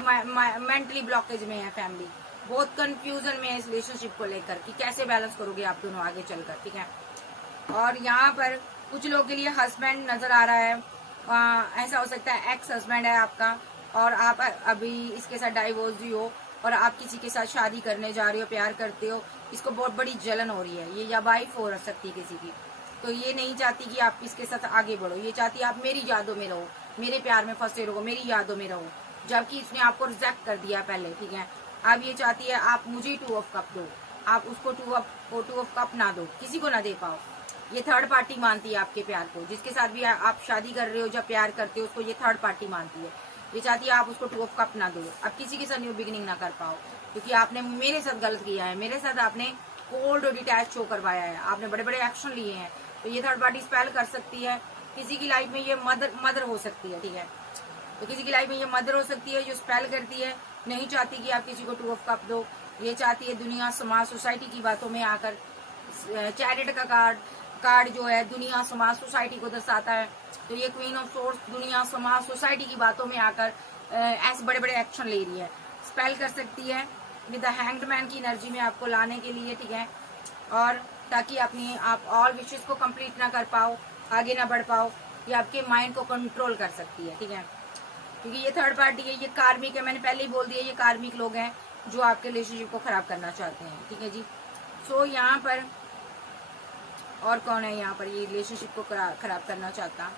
मेंटली ब्लॉकेज में है फैमिली, बहुत कंफ्यूजन में है इस रिलेशनशिप को लेकर कि कैसे बैलेंस करोगे आप दोनों आगे चलकर, ठीक है। और यहाँ पर कुछ लोगों के लिए हस्बैंड नजर आ रहा है, ऐसा हो सकता है एक्स हस्बैंड है आपका और आप अभी इसके साथ डाइवोर्स भी हो और आप किसी के साथ शादी करने जा रहे हो, प्यार करते हो, इसको बहुत बड़ी जलन हो रही है, ये या वाइफ हो सकती है किसी की, तो ये नहीं चाहती कि आप इसके साथ आगे बढ़ो, ये चाहती है आप मेरी यादों में रहो, मेरे प्यार में फंसे रहो, मेरी यादों में रहो, जबकि इसने आपको रिजेक्ट कर दिया पहले, ठीक है। अब ये चाहती है आप मुझे 2 ऑफ कप दो, आप उसको 2 ऑफ कप ना दो, किसी को ना दे पाओ। ये थर्ड पार्टी मानती है आपके प्यार को, जिसके साथ भी आप शादी कर रहे हो, जब प्यार करते हो, उसको ये थर्ड पार्टी मानती है। ये चाहती है आप उसको 2 ऑफ कप ना दो, अब किसी के साथ न्यू बिगिनिंग ना कर पाओ, क्योंकि आपने मेरे साथ गलत किया है, मेरे साथ आपने कोल्ड और डिटैच शो करवाया है, आपने बड़े बड़े एक्शन लिए हैं। तो ये थर्ड पार्टी स्पेल कर सकती है, किसी की लाइफ में ये मदर हो सकती है, ठीक है। तो किसी की लाइफ में ये मदर हो सकती है जो स्पेल करती है, नहीं चाहती कि आप किसी को 2 ऑफ कप दो। ये चाहती है दुनिया समाज सोसाइटी की बातों में आकर, चैरिट का कार्ड जो है दुनिया समाज सोसाइटी को दर्शाता है। तो ये क्वीन ऑफ सोर्स दुनिया समाज सोसाइटी की बातों में आकर ऐसे बड़े बड़े एक्शन ले रही है, स्पेल कर सकती है विद द हैंग्ड मैन की एनर्जी में आपको लाने के लिए, ठीक है। और ताकि अपनी आप ऑल विशेष को कंप्लीट ना कर पाओ, आगे ना बढ़ पाओ, ये आपके माइंड को कंट्रोल कर सकती है, ठीक है। क्योंकि ये थर्ड पार्टी है, ये कार्मिक है, मैंने पहले ही बोल दिया, ये कार्मिक लोग हैं जो आपके रिलेशनशिप को खराब करना चाहते हैं, ठीक है जी। सो यहाँ पर और कौन है यहाँ पर ये रिलेशनशिप को खराब करना चाहता?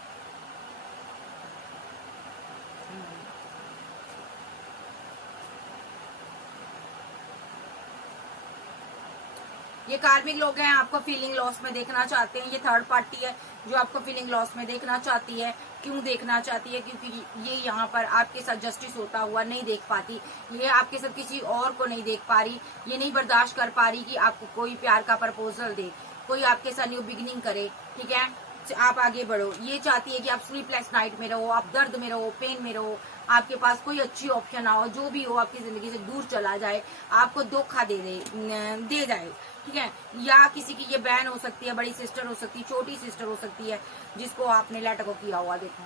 ये कार्मिक लोग हैं, आपको फीलिंग लॉस में देखना चाहते हैं। ये थर्ड पार्टी है जो आपको फीलिंग लॉस में देखना चाहती है। क्यों देखना चाहती है? क्योंकि ये यहाँ पर आपके साथ जस्टिस होता हुआ नहीं देख पाती, ये आपके साथ किसी और को नहीं देख पा रही, ये नहीं बर्दाश्त कर पा रही कि आपको कोई प्यार का प्रपोजल दे, कोई आपके साथ न्यू बिगिनिंग करे, ठीक है, आप आगे बढ़ो। ये चाहती है कि आप स्लीपलेस नाइट में रहो, आप दर्द में रहो, पेन में रहो, आपके पास कोई अच्छी ऑप्शन ना हो, जो भी हो आपकी जिंदगी से दूर चला जाए, आपको धोखा दे जाए, ठीक है। या किसी की ये बहन हो सकती है, बड़ी सिस्टर हो सकती है, छोटी सिस्टर हो सकती है, जिसको आपने लेट गो किया हुआ, देखो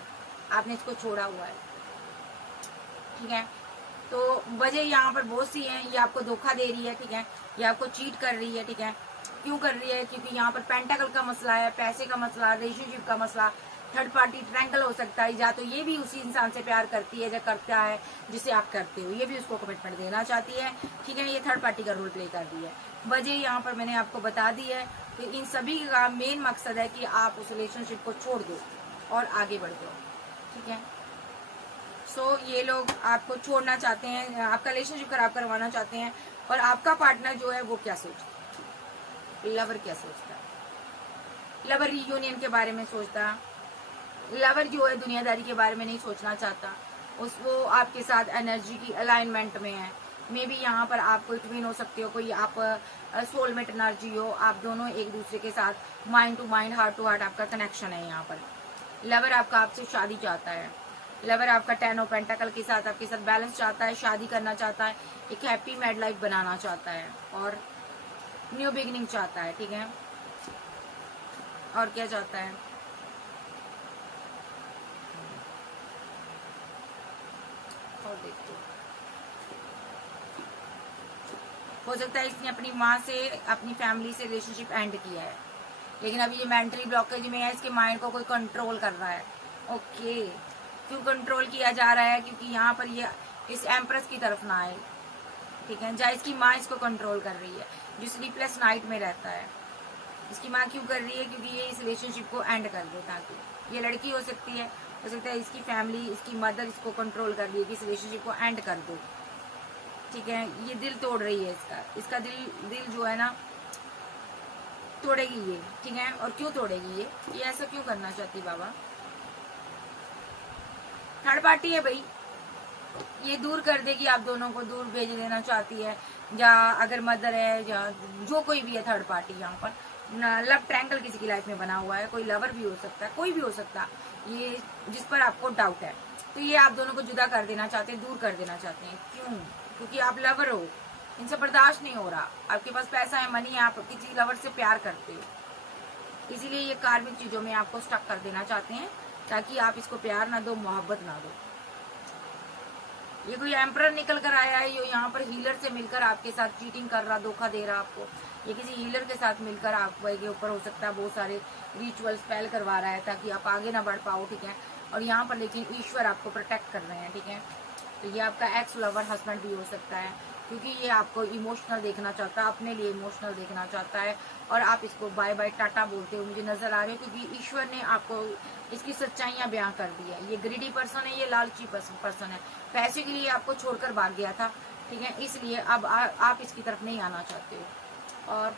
आपने इसको छोड़ा हुआ है, ठीक है। तो वजह यहाँ पर बहुत सी है, ये आपको धोखा दे रही है, ठीक है, ये आपको चीट कर रही है, ठीक है। क्यों कर रही है? क्योंकि यहाँ पर पेंटाकल का मसला है, पैसे का मसला, रिलेशनशिप का मसला, थर्ड पार्टी ट्रैंगल हो सकता है, या तो ये भी उसी इंसान से प्यार करती है जो करता है जिसे आप करते हो, ये भी उसको कमिटमेंट देना चाहती है, ठीक है। ये थर्ड पार्टी का रोल प्ले कर रही है। वजह यहाँ पर मैंने आपको बता दी है कि इन सभी का मेन मकसद है कि आप उस रिलेशनशिप को छोड़ दो और आगे बढ़ जाओ, ठीक है। सो ये लोग आपको छोड़ना चाहते हैं, आपका रिलेशनशिप खराब करवाना चाहते हैं। और आपका पार्टनर जो है वो क्या सोचता है, लवर क्या सोचता है? लवर रियूनियन के बारे में सोचता, लवर जो है दुनियादारी के बारे में नहीं सोचना चाहता, वो आपके साथ एनर्जी की अलाइनमेंट में है। मे बी यहाँ पर आप कोई ट्विन हो सकते हो, कोई आप सोलमेट एनर्जी हो, आप दोनों एक दूसरे के साथ mind to mind, heart to heart आपका कनेक्शन है। यहाँ पर लवर आपका आपसे शादी चाहता है, लवर आपका 10 ऑफ पेंटाकल के साथ आपके साथ बैलेंस चाहता है, शादी करना चाहता है, एक हैप्पी मैड लाइफ बनाना चाहता है और न्यू बिगिनिंग चाहता है, ठीक है। और क्या चाहता है? और देखते हो सकता है इसने अपनी माँ से, अपनी फैमिली से रिलेशनशिप एंड किया है, लेकिन अभी ये मेंटली ब्लॉकेज में है, इसके माइंड को कोई कंट्रोल कर रहा है। ओके, क्यों कंट्रोल किया जा रहा है? क्योंकि यहाँ पर ये इस एम्प्रेस की तरफ ना आए, ठीक है, जहाँ इसकी माँ इसको कंट्रोल कर रही है, जो स्लीपलेस नाइट में रहता है। इसकी माँ क्यों कर रही है? क्योंकि ये इस रिलेशनशिप को एंड कर दे, ताकि ये लड़की हो सकती है, हो सकता है इसकी फैमिली, इसकी मदर इसको कंट्रोल कर रही है कि इस रिलेशनशिप को एंड कर दो, ठीक है। ये दिल तोड़ रही है, इसका दिल जो है ना तोड़ेगी ये, ठीक है। और क्यों तोड़ेगी ये ऐसा क्यों करना चाहती बाबा? थर्ड पार्टी है भाई, ये दूर कर देगी, आप दोनों को दूर भेज देना चाहती है। या अगर मदर है या जो कोई भी है थर्ड पार्टी, यहाँ पर लव ट्रैंगल किसी की लाइफ में बना हुआ है, कोई लवर भी हो सकता है, कोई भी हो सकता है, ये जिस पर आपको डाउट है, तो ये आप दोनों को जुदा कर देना चाहते हैं, दूर कर देना चाहते हैं। क्यों? क्योंकि आप लवर हो, इनसे बर्दाश्त नहीं हो रहा, आपके पास पैसा है, मनी है, आप किसी लवर से प्यार करते हो, इसीलिए ये कार्मिक चीजों में आपको स्टक कर देना चाहते हैं, ताकि आप इसको प्यार ना दो, मोहब्बत ना दो। ये कोई एम्परर निकल कर आया है, ये यहाँ पर हीलर से मिलकर आपके साथ चीटिंग कर रहा, धोखा दे रहा आपको। ये किसी हीलर के साथ मिलकर आपके ऊपर हो सकता है बहुत सारे रिचुअल स्पेल करवा रहा है, ताकि आप आगे ना बढ़ पाओ, ठीक है। और यहाँ पर लेकिन ईश्वर आपको प्रोटेक्ट कर रहे हैं, ठीक है। तो ये आपका एक्स लवर हस्बैंड भी हो सकता है, क्योंकि ये आपको इमोशनल देखना चाहता है, अपने लिए इमोशनल देखना चाहता है, और आप इसको बाय बाय टाटा बोलते हो मुझे नजर आ रहे हो, क्योंकि ईश्वर ने आपको इसकी सच्चाइयां बयां कर दी है। ये ग्रीडी पर्सन है, ये लालची पर्सन है, पैसे के लिए आपको छोड़कर भाग गया था, ठीक है, इसलिए अब आप इसकी तरफ नहीं आना चाहते हो। और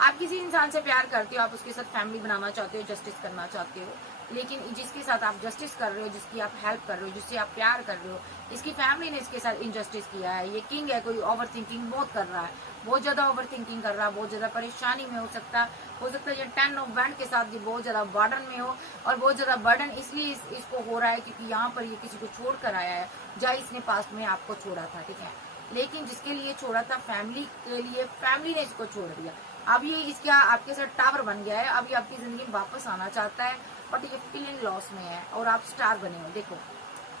आप किसी इंसान से प्यार करते हो, आप उसके साथ फैमिली बनाना चाहते हो, जस्टिस करना चाहते हो, लेकिन जिसके साथ आप जस्टिस कर रहे हो, जिसकी आप हेल्प कर रहे हो, जिससे आप प्यार कर रहे हो, इसकी फैमिली ने इसके साथ इनजस्टिस किया है। ये किंग है, कोई ओवर थिंकिंग बहुत कर रहा है, बहुत ज्यादा ओवर थिंकिंग कर रहा है, बहुत ज्यादा परेशानी में हो सकता है ये 10 ऑफ वैंड के साथ ये बहुत ज्यादा बर्डन में हो, और बहुत ज्यादा बर्डन इसलिए इसको हो रहा है क्योंकि यहाँ पर ये किसी को छोड़ कर आया है, जहाँ इसने पास्ट में आपको छोड़ा था, ठीक है, लेकिन जिसके लिए छोड़ा था फैमिली के लिए, फैमिली ने इसको छोड़ दिया। अब ये इसका आपके साथ टावर बन गया है, अब ये आपकी जिंदगी में वापस आना चाहता है, बट ये फीलिंग लॉस में है और आप स्टार बने हो। देखो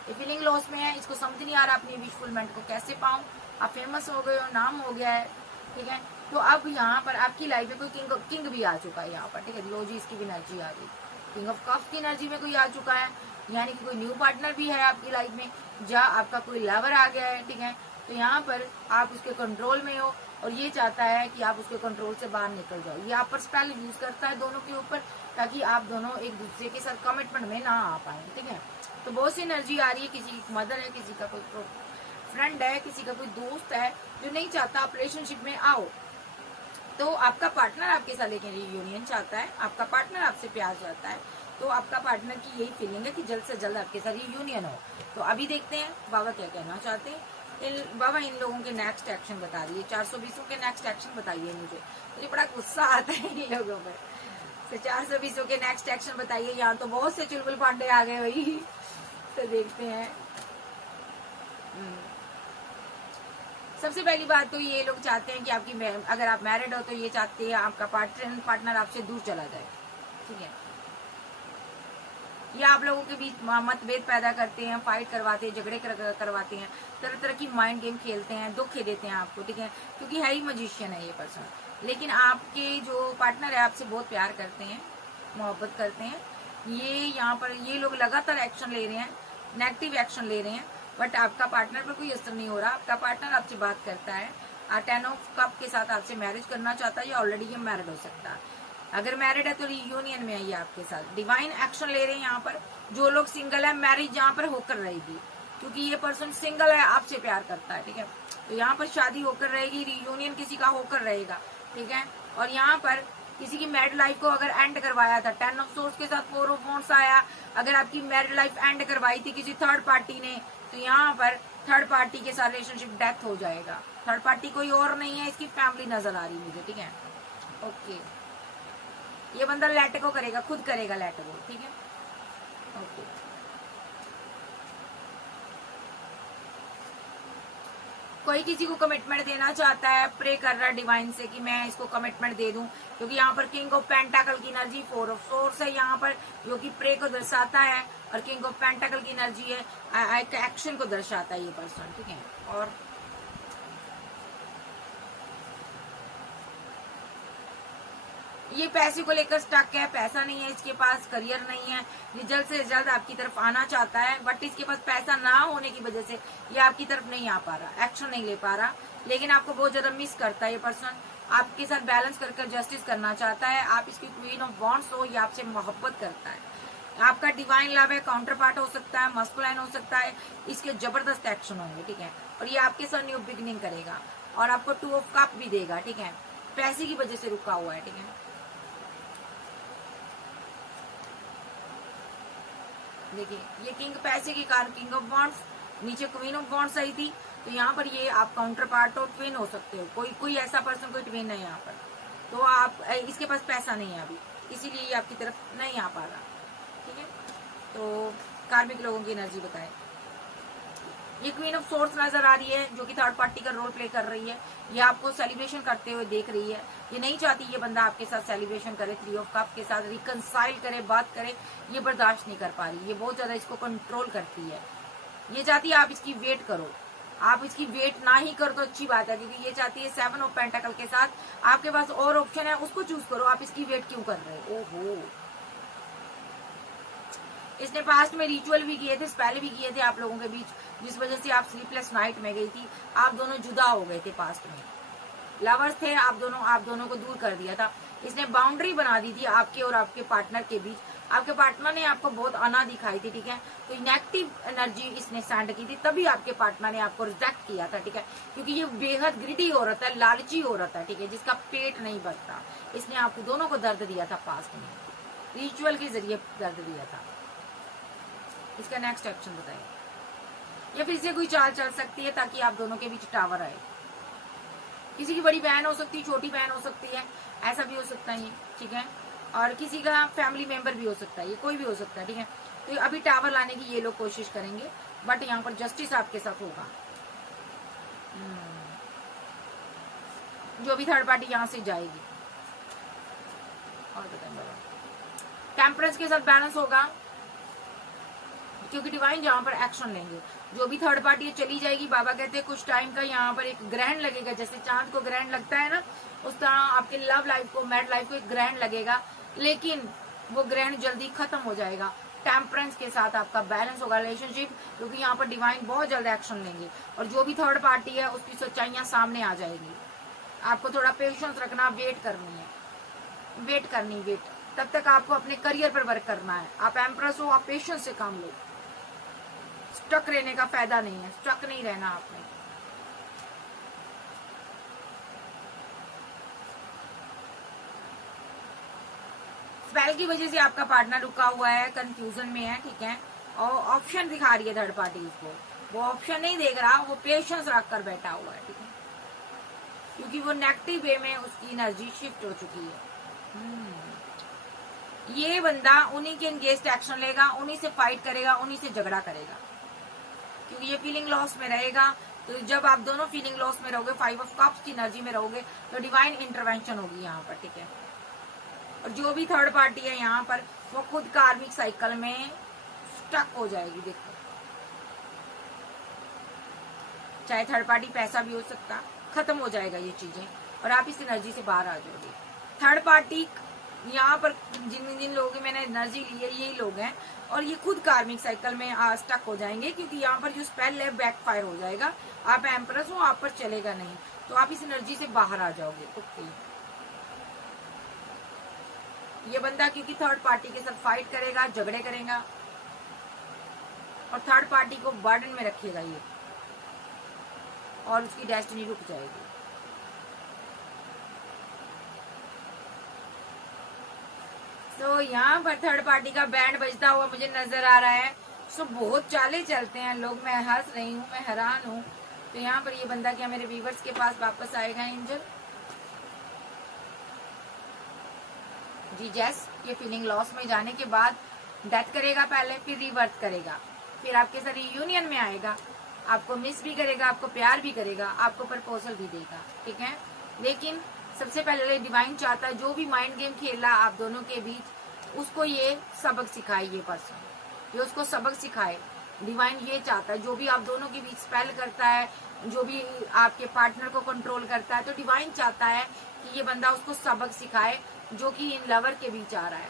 ये फीलिंग लॉस में है, इसको समझ नहीं आ रहा अपनी विशफुलमेंट को कैसे पाऊं। आप फेमस हो गए हो, नाम हो गया है, ठीक है, तो अब यहाँ पर आपकी लाइफ में कोई किंग भी आ चुका है यहाँ पर, ठीक है, लो जी इसकी भी एनर्जी आ गई, किंग ऑफ कप्स की एनर्जी में कोई आ चुका है, यानी कि कोई न्यू पार्टनर भी है आपकी लाइफ में, जहाँ आपका कोई लवर आ गया है, ठीक है, तो यहाँ पर आप उसके कंट्रोल में हो और ये चाहता है कि आप उसके कंट्रोल से बाहर निकल जाओ। ये आप पर स्पेल यूज करता है दोनों के ऊपर, ताकि आप दोनों एक दूसरे के साथ कमिटमेंट में ना आ पाए, ठीक है। तो बहुत सी एनर्जी आ रही है, किसी की मदर है, किसी का कोई फ्रेंड है, किसी का कोई दोस्त है जो नहीं चाहता आप रिलेशनशिप में आओ। तो आपका पार्टनर आपके साथ लेकिन रियूनियन चाहता है, आपका पार्टनर आपसे प्यार चाहता है, तो आपका पार्टनर की यही फीलिंग है कि जल्द से जल्द आपके साथ रियूनियन हो। तो अभी देखते हैं बाबा क्या कहना चाहते हैं। बाबा इन लोगों के नेक्स्ट एक्शन बता दिए, 420 के नेक्स्ट एक्शन बताइए। मुझे बड़ा गुस्सा आता है इन लोगों पर। तो 420 के नेक्स्ट एक्शन बताइए। यहाँ तो बहुत से चुलबुल पांडे आ गए भाई। तो देखते हैं। सबसे पहली बात तो ये लोग चाहते हैं कि आपकी, अगर आप मैरिड हो तो ये चाहते हैं आपका पार्टनर आपसे दूर चला जाए, ठीक है। ये आप लोगों के बीच मतभेद पैदा करते हैं, फाइट करवाते हैं, झगड़े करवाते हैं, तरह तरह की माइंड गेम खेलते हैं, दुख देते हैं आपको, ठीक है, क्योंकि है ही मजिशियन है ये पर्सन। लेकिन आपके जो पार्टनर है आपसे बहुत प्यार करते हैं, मोहब्बत करते हैं। ये यहाँ पर ये लोग लगातार एक्शन ले रहे हैं, नेगेटिव एक्शन ले रहे हैं, बट आपका पार्टनर पर कोई असर नहीं हो रहा। आपका पार्टनर आपसे बात करता है, 10 ऑफ कप के साथ आपसे मैरिज करना चाहता है, या ऑलरेडी ये मैरिड हो सकता है। अगर मैरिड है तो रियूनियन में आइए आपके साथ, डिवाइन एक्शन ले रहे हैं यहाँ पर। जो लोग सिंगल है, मैरिज यहाँ पर होकर रहेगी, क्योंकि ये पर्सन सिंगल है, आपसे प्यार करता है, ठीक है। तो यहाँ पर शादी होकर रहेगी, रियूनियन किसी का होकर रहेगा, ठीक है। और यहाँ पर किसी की मैरिड लाइफ को अगर एंड करवाया था, 10 ऑफ सोर्स के साथ 4 ऑफ वांड्स आया, अगर आपकी मैरिड लाइफ एंड करवाई थी किसी थर्ड पार्टी ने, तो यहाँ पर थर्ड पार्टी के साथ रिलेशनशिप डेथ हो जाएगा। थर्ड पार्टी कोई और नहीं है, इसकी फैमिली नजर आ रही मुझे, ठीक है। ओके, ये बंदा लेट को करेगा, खुद करेगा लेट को, ठीक है। ओके, कोई किसी को कमिटमेंट देना चाहता है, प्रे कर रहा है डिवाइन से कि मैं इसको कमिटमेंट दे दूं, क्योंकि यहाँ पर किंग ऑफ पेंटाकल की एनर्जी 4 ऑफ सोर्स है यहाँ पर, जो कि प्रे को दर्शाता है, और किंग ऑफ पेंटाकल की एनर्जी है एक्शन को दर्शाता है ये पर्सन, ठीक है। और ये पैसे को लेकर स्टक है, पैसा नहीं है इसके पास, करियर नहीं है, ये जल्द से जल्द आपकी तरफ आना चाहता है, बट इसके पास पैसा ना होने की वजह से ये आपकी तरफ नहीं आ पा रहा, एक्शन नहीं ले पा रहा। लेकिन आपको बहुत ज्यादा मिस करता है ये पर्सन, आपके साथ बैलेंस करके जस्टिस करना चाहता है। आप इसकी क्वीन ऑफ वॉन्ड्स हो, ये आपसे मोहब्बत करता है, आपका डिवाइन लव है, काउंटर पार्ट हो सकता है, मस्कुलाइन हो सकता है, इसके जबरदस्त एक्शन होंगे, ठीक है। और ये आपके साथ न्यू बिगिनिंग करेगा, और आपको 2 ऑफ कप भी देगा, ठीक है। पैसे की वजह से रुका हुआ है, ठीक है। देखिए ये किंग पैसे के कारण किंग ऑफ वॉन्ड्स, नीचे क्वीन ऑफ वॉन्ड्स आई थी, तो यहाँ पर ये आप काउंटर पार्ट और ट्विन हो सकते हो, कोई ऐसा पर्सन, कोई ट्विन है यहाँ पर। तो आप, इसके पास पैसा नहीं है अभी, इसीलिए ये आपकी तरफ नहीं आ पा रहा, ठीक है। तो कार्मिक लोगों की एनर्जी बताएं। ये क्वीन ऑफ सोर्स नजर आ रही है, जो कि थर्ड पार्टी का रोल प्ले कर रही है, ये आपको सेलिब्रेशन करते हुए देख रही है। ये नहीं चाहती ये बंदा आपके साथ सेलिब्रेशन करे, 3 ऑफ कप के साथ रिकंसाइल करे, बात करे, ये बर्दाश्त नहीं कर पा रही, ये बहुत ज्यादा इसको कंट्रोल करती है। ये चाहती है आप इसकी वेट करो, आप इसकी वेट ना ही करो तो अच्छी बात है, क्योंकि ये चाहती है 7 ऑफ पेंटाकल के साथ आपके पास और ऑप्शन है, उसको चूज करो, आप इसकी वेट क्यों कर रहे हो। ओहो, इसने पास्ट में रिचुअल भी किए थे, स्पेल भी किए थे आप लोगों के बीच, जिस वजह से आप स्लीपलेस नाइट में गई थी, आप दोनों जुदा हो गए थे पास्ट में, लवर्स थे आप दोनों को दूर कर दिया था। इसने बाउंड्री बना दी थी आपके और आपके पार्टनर के बीच। आपके पार्टनर ने आपको बहुत अना दिखाई थी, ठीक है, तो नेगेटिव एनर्जी इसने सेंड की थी, तभी आपके पार्टनर ने आपको रिजेक्ट किया था, ठीक है, क्योंकि ये बेहद ग्रिडी हो रहा था, लालची हो रहा था, ठीक है, जिसका पेट नहीं भरता। इसने आपको दोनों को दर्द दिया था पास्ट में, रिचुअल के जरिए दर्द दिया था। इसका नेक्स्ट एक्शन बताइए। या फिर से कोई चाल चल सकती है ताकि आप दोनों के बीच टावर आए। किसी की बड़ी बहन हो सकती है, छोटी बहन हो सकती है, ऐसा भी हो सकता है ये, ठीक है, और किसी का फैमिली मेंबर भी हो सकता है, ये कोई भी हो सकता है, ठीक है। तो अभी टावर लाने की ये लोग कोशिश करेंगे, बट यहाँ पर जस्टिस आपके साथ होगा। जो भी थर्ड पार्टी यहाँ से जाएगी। और बताएं, टेम्परेंस के साथ बैलेंस होगा, क्योंकि डिवाइन जहां पर एक्शन लेंगे। जो भी थर्ड पार्टी चली जाएगी, बाबा कहते हैं कुछ टाइम का यहाँ पर एक ग्रहण लगेगा, जैसे चांद को ग्रहण लगता है ना, उस तरह आपके लव लाइफ को, मैरिड लाइफ को एक ग्रहण लगेगा, लेकिन वो ग्रहण जल्दी खत्म हो जाएगा। टेम्परेंस के साथ आपका बैलेंस होगा रिलेशनशिप, क्योंकि यहाँ पर डिवाइन बहुत जल्द एक्शन लेंगे, और जो भी थर्ड पार्टी है उसकी सच्चाइयां सामने आ जाएगी। आपको थोड़ा पेशेंस रखना, वेट करनी है, वेट तब तक आपको अपने करियर पर वर्क करना है। आप एम्प्रेस हो, आप पेशेंस से काम लो, स्टक रहने का फायदा नहीं है, स्टक नहीं रहना आपने। स्पेल की वजह से आपका पार्टनर रुका हुआ है, कंफ्यूजन में है, ठीक है, और ऑप्शन दिखा रही है थर्ड पार्टी को, वो ऑप्शन नहीं देख रहा, वो पेशेंस रखकर बैठा हुआ है, ठीक है, क्योंकि वो नेगेटिव वे में उसकी एनर्जी शिफ्ट हो चुकी है। ये बंदा उन्हीं के एंगेज्ड एक्शन लेगा, उन्हीं से फाइट करेगा, उन्हीं से झगड़ा करेगा, क्योंकि ये फीलिंग लॉस में रहेगा। तो जब आप दोनों फीलिंग लॉस में रहोगे, 5 ऑफ कप्स की एनर्जी में रहोगे, तो डिवाइन इंटरवेंशन होगी यहाँ पर, ठीक है। और जो भी थर्ड पार्टी है यहाँ पर, वो खुद कार्मिक साइकिल में स्टक हो जाएगी। देखो, चाहे थर्ड पार्टी पैसा भी हो सकता, खत्म हो जाएगा ये चीजें, और आप इस एनर्जी से बाहर आ जाओगे। थर्ड पार्टी यहाँ पर जिन लोगों की मैंने एनर्जी ली है, यही लोग हैं, और ये खुद कार्मिक साइकिल में स्टक हो जाएंगे, क्योंकि यहाँ पर जो स्पेल है बैकफायर हो जाएगा। आप एम्प्रेस हो, आप पर चलेगा नहीं, तो आप इस एनर्जी से बाहर आ जाओगे। ओके, ये बंदा क्योंकि थर्ड पार्टी के साथ फाइट करेगा, झगड़े करेगा, और थर्ड पार्टी को बर्डन में रखेगा ये, और उसकी डेस्टिनी रुक जाएगी। तो यहाँ पर थर्ड पार्टी का बैंड बजता हुआ मुझे नजर आ रहा है। सो बहुत चाले चलते हैं लोग, मैं हंस रही हूँ, मैं हैरान हूँ। तो यहाँ पर ये बंदा क्या मेरे व्यूवर्स के पास वापस आएगा एंजल? जी जैस, ये फीलिंग लॉस में जाने के बाद डेथ करेगा पहले, फिर रिवर्थ करेगा, फिर आपके साथ यूनियन में आएगा, आपको मिस भी करेगा, आपको प्यार भी करेगा, आपको प्रपोजल भी देगा, ठीक है। लेकिन सबसे पहले डिवाइन चाहता है जो भी माइंड गेम खेल रहा आप दोनों के बीच, उसको ये सबक सिखाए, ये पर्सन, ये उसको सबक सिखाए। डिवाइन ये चाहता है जो भी आप दोनों के बीच स्पेल करता है, जो भी आपके पार्टनर को कंट्रोल करता है, तो डिवाइन चाहता है कि ये बंदा उसको सबक सिखाए, जो कि इन लवर के बीच आ रहा है,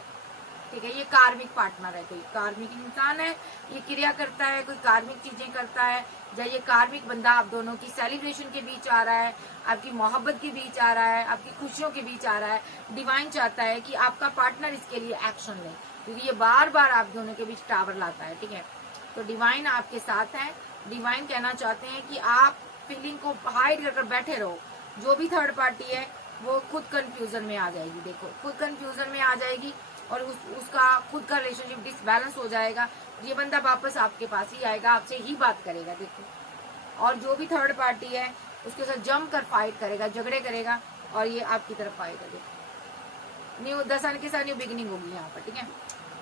ठीक है। ये कार्मिक पार्टनर है, कोई कार्मिक इंसान है, ये क्रिया करता है, कोई कार्मिक चीजें करता है, या ये कार्मिक बंदा आप दोनों की सेलिब्रेशन के बीच आ रहा है, आपकी मोहब्बत के बीच आ रहा है, आपकी खुशियों के बीच आ रहा है। डिवाइन चाहता है कि आपका पार्टनर इसके लिए एक्शन ले, क्योंकि ये बार बार आप दोनों के बीच टावर लाता है, ठीक है। तो डिवाइन आपके साथ है। डिवाइन कहना चाहते हैं कि आप फीलिंग को हाइड कर बैठे रहो। जो भी थर्ड पार्टी है वो खुद कंफ्यूजन में आ जाएगी, देखो खुद कंफ्यूजन में आ जाएगी, और उसका खुद का रिलेशनशिप डिसबैलेंस हो जाएगा। ये बंदा वापस आपके पास ही आएगा, आपसे ही बात करेगा, देखो। और जो भी थर्ड पार्टी है उसके साथ जम कर फाइट करेगा, झगड़े करेगा, और ये आपकी तरफ आएगा, देखो। न्यू दसन के साथ न्यू बिगिनिंग होगी यहाँ पर, ठीक है।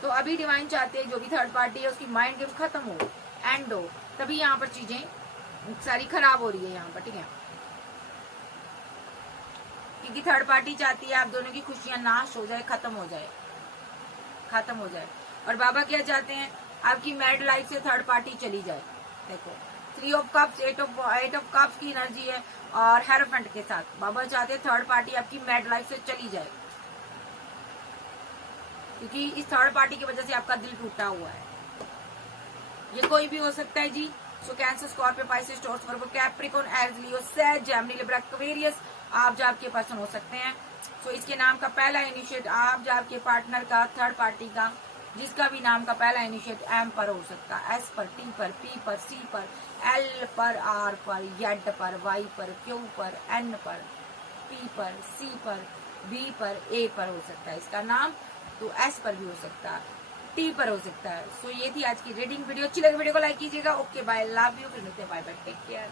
तो अभी डिवाइन चाहते हैं जो भी थर्ड पार्टी है उसकी माइंड गेम खत्म हो, एंड हो, तभी यहाँ पर चीजें सारी खराब हो रही है यहाँ पर, ठीक है। क्योंकि थर्ड पार्टी चाहती है आप दोनों की खुशियां नाश हो जाए, खत्म हो जाए। और बाबा क्या चाहते हैं, आपकी मैरिड लाइफ से थर्ड पार्टी चली जाए। देखो 3 ऑफ कप्स, 8 ऑफ कप्स की एनर्जी है, और हेरोफेंट के साथ बाबा चाहते हैं थर्ड पार्टी आपकी मैरिड लाइफ से चली जाए, क्योंकि इस थर्ड पार्टी की वजह से आपका दिल टूटा हुआ है। ये कोई भी हो सकता है जी। सो कैंसर, स्कॉर्पियो, पाइसेस, टॉरस, वर्गो, कैप्रिकॉर्न, एरीज, लियो, सैज, जेमिनी, लिब्रा, एक्वेरियस आप जाप के पर्सन हो सकते हैं। सो इसके नाम का पहला इनिशिएट आप जाप के पार्टनर का, थर्ड पार्टी का, जिसका भी नाम का पहला इनिशिएट एम पर हो सकता है, एस पर, टी पर, पी पर, सी पर, एल पर, आर पर, जेड पर, वाई पर, क्यू पर, एन पर, पी पर, सी पर, बी पर, ए पर हो सकता है इसका नाम। तो एस पर भी हो सकता है, टी पर हो सकता है। सो ये थी आज की रीडिंग वीडियो। अच्छी लगी वीडियो को लाइक कीजिएगा। ओके बाय, लव यू, फिर मिलते हैं, बाय बाय, टेक केयर।